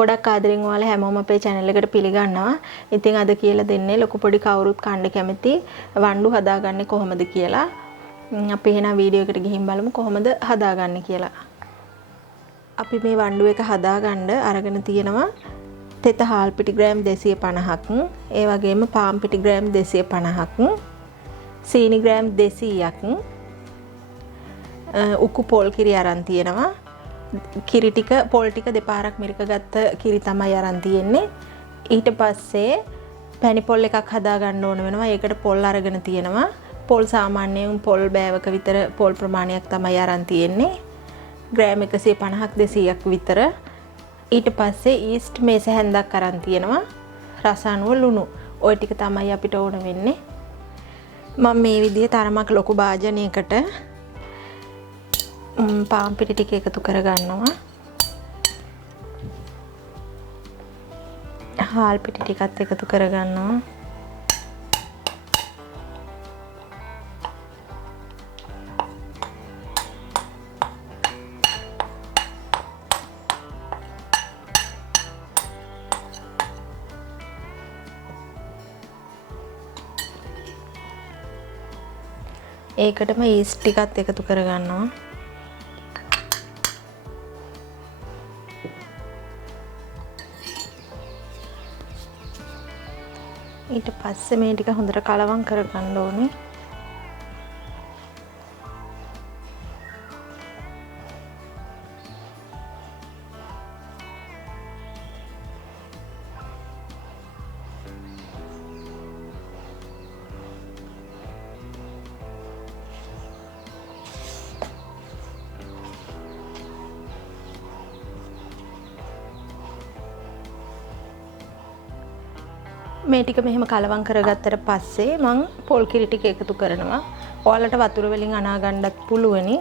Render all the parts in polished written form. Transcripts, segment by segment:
ගොඩක් ආදරෙන් ඔයාලා හැමෝම අපේ channel එකට පිළිගන්නවා. ඉතින් අද කියලා දෙන්නේ ලොකු පොඩි කවුරුත් කන්න කැමති වණ්ඩු හදාගන්නේ කොහොමද කියලා. අපි එහෙනම් වීඩියෝ එකට ගිහින් බලමු කොහොමද හදාගන්නේ කියලා. අපි මේ වණ්ඩු එක හදාගන්න අරගෙන තියෙනවා තෙත හාල් පිටි ග්‍රෑම් 250ක්, ඒ වගේම පාන් පිටි ග්‍රෑම් 250ක්, සීනි ග්‍රෑම් 200ක්, උකු පොල් කිරි අරන් තියෙනවා. කිරි ටික පොල් ටික දෙපාරක් මිරික ගත්ත කිරි තමයි අරන් තියෙන්නේ. ඊට පස්සේ පැණි පොල් එකක් හදා ගන්න ඕන වෙනවා. ඒකට පොල් අරගෙන තියෙනවා. පොල් සාමාන්‍යයෙන් පොල් බෑවක විතර පොල් ප්‍රමාණයක් තමයි අරන් තියෙන්නේ. ග්‍රෑම් 150ක් 200ක් විතර. ඊට පස්සේ ඊස්ට් මේස හැන්දක් අරන් තියෙනවා. රස අනුව ලුණු. ওই ටික තමයි අපිට ඕන වෙන්නේ. මම මේ විදිහේ තරමක් ලොකු භාජනයකට පාන් පිටි ටික එකතු කරගන්නවා. හාල් පිටි ටිකත් එකතු කරගන්නවා. ඒකටම ඊස්ට් ටිකත් එකතු කරගන්නවා. ඊට පස්සේ මේ ටික හොඳට කලවම් කරගන්න ඕනේ. මේ ටික මෙහෙම කලවම් කරගත්තට පස්සේ මම පොල් කිරි ටික එකතු කරනවා. ඔයාලට වතුර වලින් අනා ගන්නත් පුළුවනි.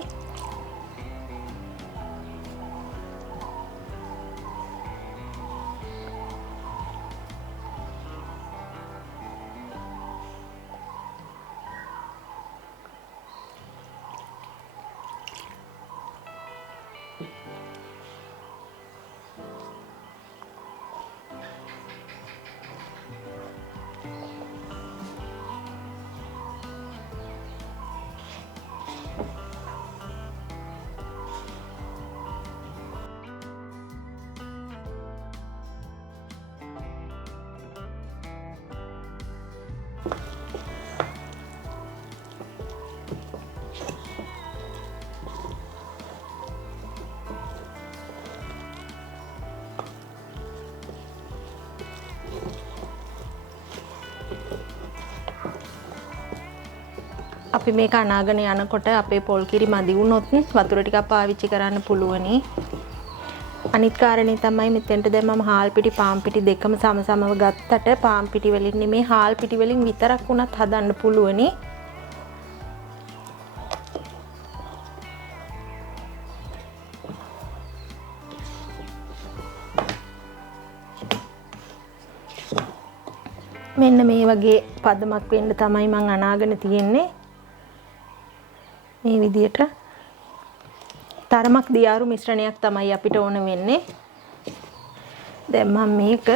අපි මේක අනාගෙන යනකොට අපේ පොල් කිරි මදි වුණොත් වතුර ටිකක් පාවිච්චි කරන්න පුළුවනි. අනිත් කාරණේ තමයි මෙතෙන්ට දැන් මම හාල් පිටි පාන් පිටි දෙකම සමසමව ගත්තට පාන් පිටි වලින් නෙමේ හාල් පිටි වලින් විතරක් උනත් හදන්න පුළුවනි. මෙන්න මේ වගේ පදමක් වෙන්න තමයි මම අනාගෙන තියෙන්නේ. මේ විදියට තරමක් දියාරු මිශ්‍රණයක් තමයි අපිට ඕන වෙන්නේ. දැන් මම මේක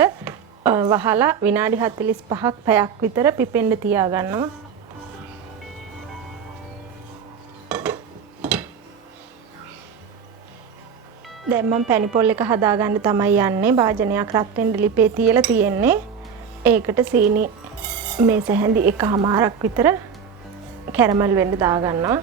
වහලා විනාඩි 45ක් පැයක් විතර පිපෙන්න තියා ගන්නවා. දැන් මම පැණි පොල් එක හදාගන්න තමයි යන්නේ. භාජනයක් රත් වෙන්න ලිපේ තියලා තියෙන්නේ. ඒකට සීනි මේස හැඳි එකමාරක් විතර කැරමල් වෙන්න දා ගන්නවා.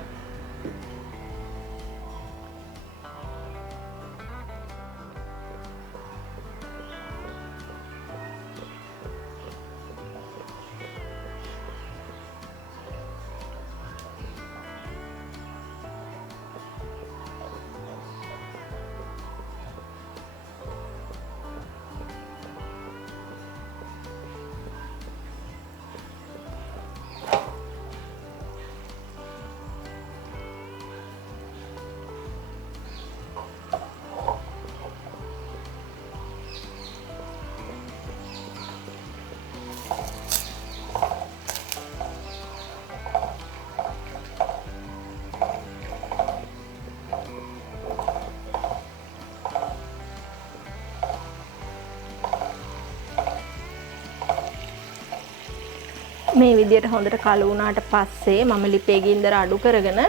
මේ විදියට හොඳට කළු වුණාට පස්සේ මම ලිපේ ගින්දර අඩු කරගෙන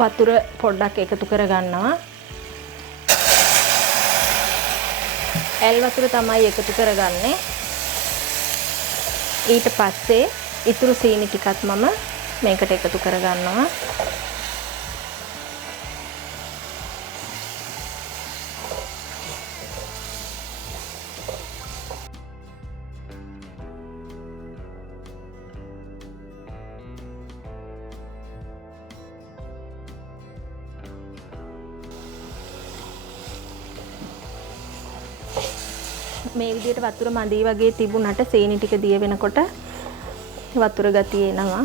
වතුර පොඩ්ඩක් එකතු කරගන්නවා. ඇල් වතුර තමයි එකතු කරගන්නේ. ඊට පස්සේ ඉතුරු සීනි ටිකත් මම මේකට එකතු කරගන්නවා. මේ විදිහට වතුර මදි වගේ තිබුණට සීනි ටික දිය වෙනකොට වතුර ගතිය එනවා.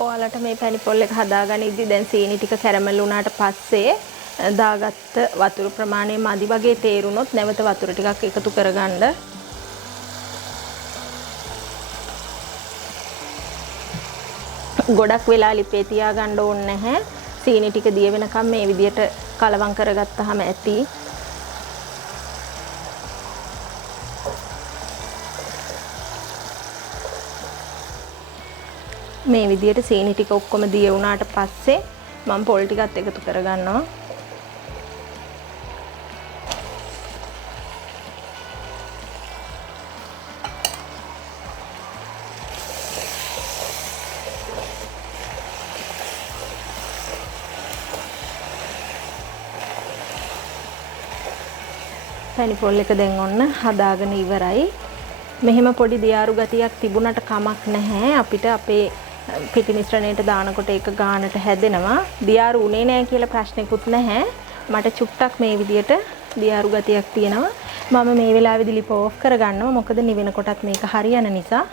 ඔයාලට මේ පැණි පොල් එක හදාගන්න ඉදි දැන් සීනි ටික කැරමල් වුණාට පස්සේ දාගත්ත වතුර ප්‍රමාණය මදි වගේ තේරුනොත් නැවත වතුර ටිකක් එකතු කරගන්න. ගොඩක් වෙලා ලිපේ තියාගන්න ඕනේ නැහැ. සීනි ටික දිය වෙනකම් මේ විදියට කලවම් කරගත්තාම ඇති. මේ විදියට සීනි ටික ඔක්කොම දිය වුණාට පස්සේ මම පොල් ටිකත් එකතු කරගන්නවා. පැණි පොල් එක දැන් ඔන්න හදාගෙන ඉවරයි. මෙහෙම පොඩි දියාරු ගතියක් තිබුණට කමක් නැහැ. අපිට අපේ පිටි මිශ්‍රණයට දානකොට ඒක ගානට හැදෙනවා. දියාරු උනේ නැහැ කියලා ප්‍රශ්නකුත් නැහැ. මට චුට්ටක් මේ විදියට දියාරු ගතියක් තියෙනවා. මම මේ වෙලාවේදී ලිප ඕෆ් කරගන්නවා. මොකද නිවෙන කොටත් මේක හරියන නිසා.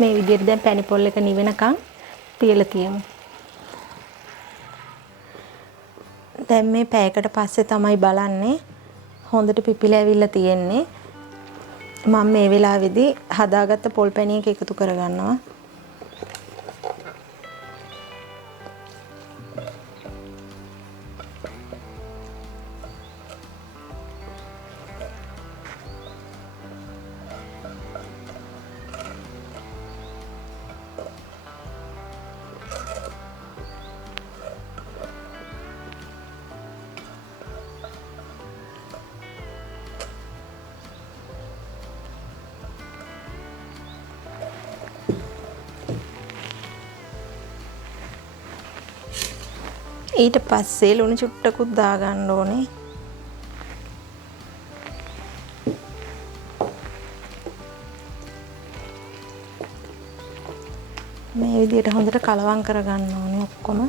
මේ විදියට දැන් පැණි පොල් එක නිවෙනකන් තියලා තියමු. දැන් මේ පැයකට පස්සේ තමයි බලන්නේ හොඳට පිපිලා ඇවිල්ලා තියෙන්නේ. මම මේ වෙලාවේදී හදාගත්ත පොල් පැණි එක එකතු කරගන්නවා. ඊට පස්සේ ලුණු චුට්ටකුත් දාගන්න ඕනේ. මේ විදිහට හොඳට කලවම් කරගන්න ඕනේ ඔක්කොම.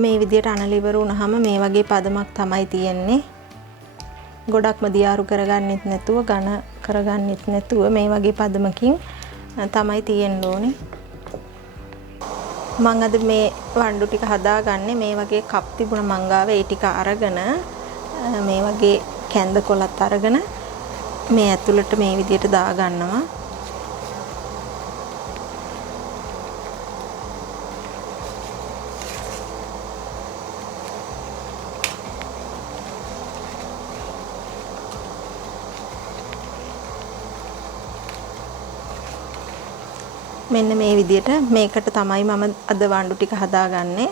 මේ විදියට අනල ඉවර වුණාම මේ වගේ පදමක් තමයි තියෙන්නේ. ගොඩක්ම දියාරු කරගන්නෙත් නැතුව ඝන කරගන්නෙත් නැතුව මේ වගේ පදමකින් තමයි තියෙන්න ඕනේ. මම අද මේ වණ්ඩු ටික හදාගන්නේ මේ වගේ කප් තිබුණ මංගාව ඒ ටික අරගෙන මේ වගේ කැන්ද කොලත් අරගෙන මේ ඇතුළට මේ විදියට දාගන්නවා. මෙන්න මේ විදියට මේකට තමයි මම අද වණ්ඩු ටික හදාගන්නේ.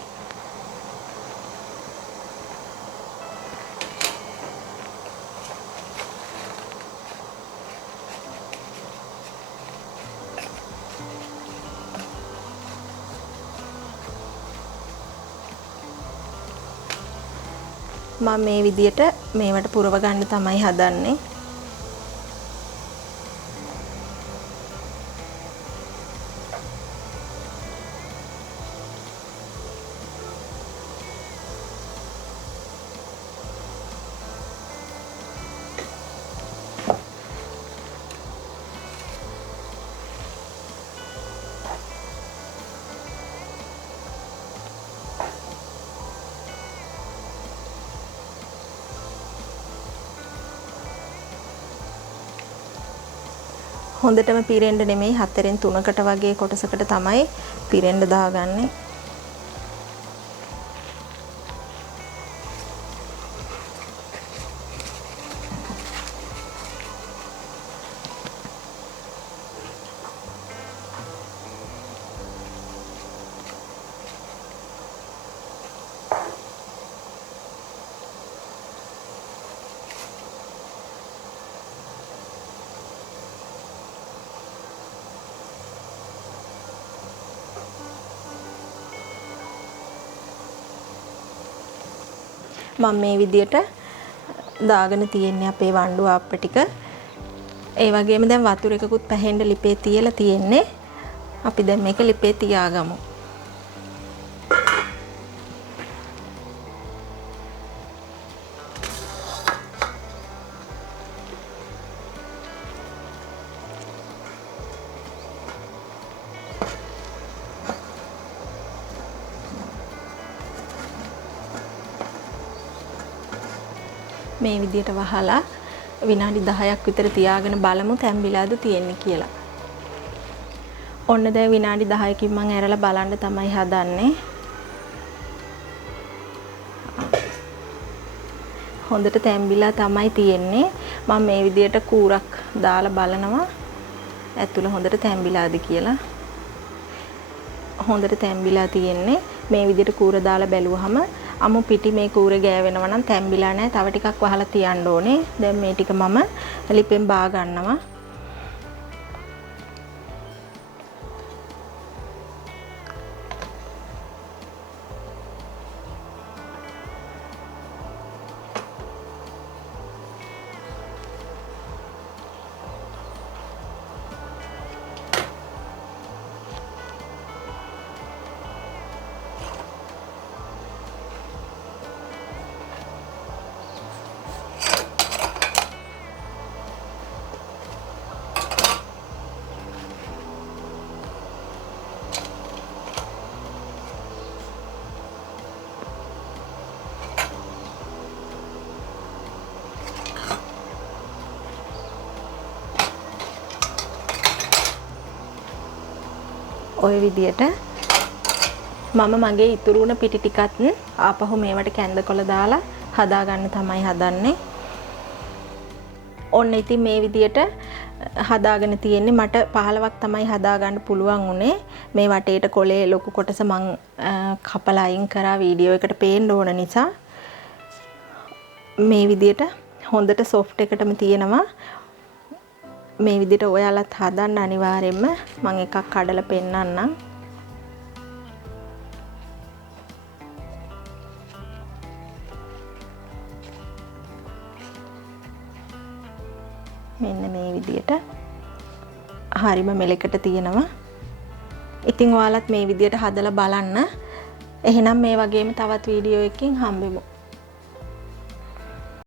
මම මේ විදියට මේවට පුරව ගන්න තමයි හදන්නේ. හොඳටම පිරෙන්න නෙමෙයි 4න් 3කට වගේ කොටසකට තමයි පිරෙන්න දාගන්නේ. මම මේ විදියට දාගෙන තියෙන්නේ අපේ වණ්ඩු ආප්ප ටික. ඒ වගේම දැන් වතුර එකකුත් පැහෙන්න ලිපේ තියලා තියෙන්නේ. අපි දැන් මේක ලිපේ තියාගමු. මේ විදියට වහලා විනාඩි 10ක් විතර තියාගෙන බලමු තැම්බිලාද තියෙන්නේ කියලා. ඔන්න දැන් විනාඩි 10කින් මම ඇරලා බලන්න තමයි හදන්නේ. හොඳට තැම්බිලා තමයි තියෙන්නේ. මම මේ විදියට කූරක් දාලා බලනවා ඇතුළ හොඳට තැම්බිලාද කියලා. හොඳට තැම්බිලා තියෙන්නේ. මේ විදියට කූර දාලා බැලුවහම අමු පිටි මේ කූරේ ගෑවෙනවා නම් තැම්බිලා නැහැ. තව ටිකක් වහලා තියන්න ඕනේ. දැන් මේ ටික මම ලිපෙන් බා ගන්නවා. ඔය විදියට මම මගේ ඉතුරු වුණ පිටි ටිකත් ආපහු මේවට කැඳකොළ දාලා හදා ගන්න තමයි හදන්නේ. ඔන්න ඉතින් මේ විදියට හදාගෙන තියෙන්නේ. මට 15ක් තමයි හදා ගන්න පුළුවන් උනේ. මේ වටේට කොලේ ලොකු කොටස මං කපලා අයින් කරා වීඩියෝ එකට පේන්න ඕන නිසා. මේ විදියට හොඳට සොෆ්ට් එකටම තියෙනවා. මේ විදිහට ඔයාලත් හදන්න අනිවාර්යයෙන්ම මම එකක් කඩලා පෙන්නන්නම්. මෙන්න මේ විදිහට හරිම මෙලකට තියෙනවා. ඉතින් ඔයාලත් මේ විදිහට හදලා බලන්න. එහෙනම් මේ වගේම තවත් වීඩියෝ එකකින් හම්බෙමු.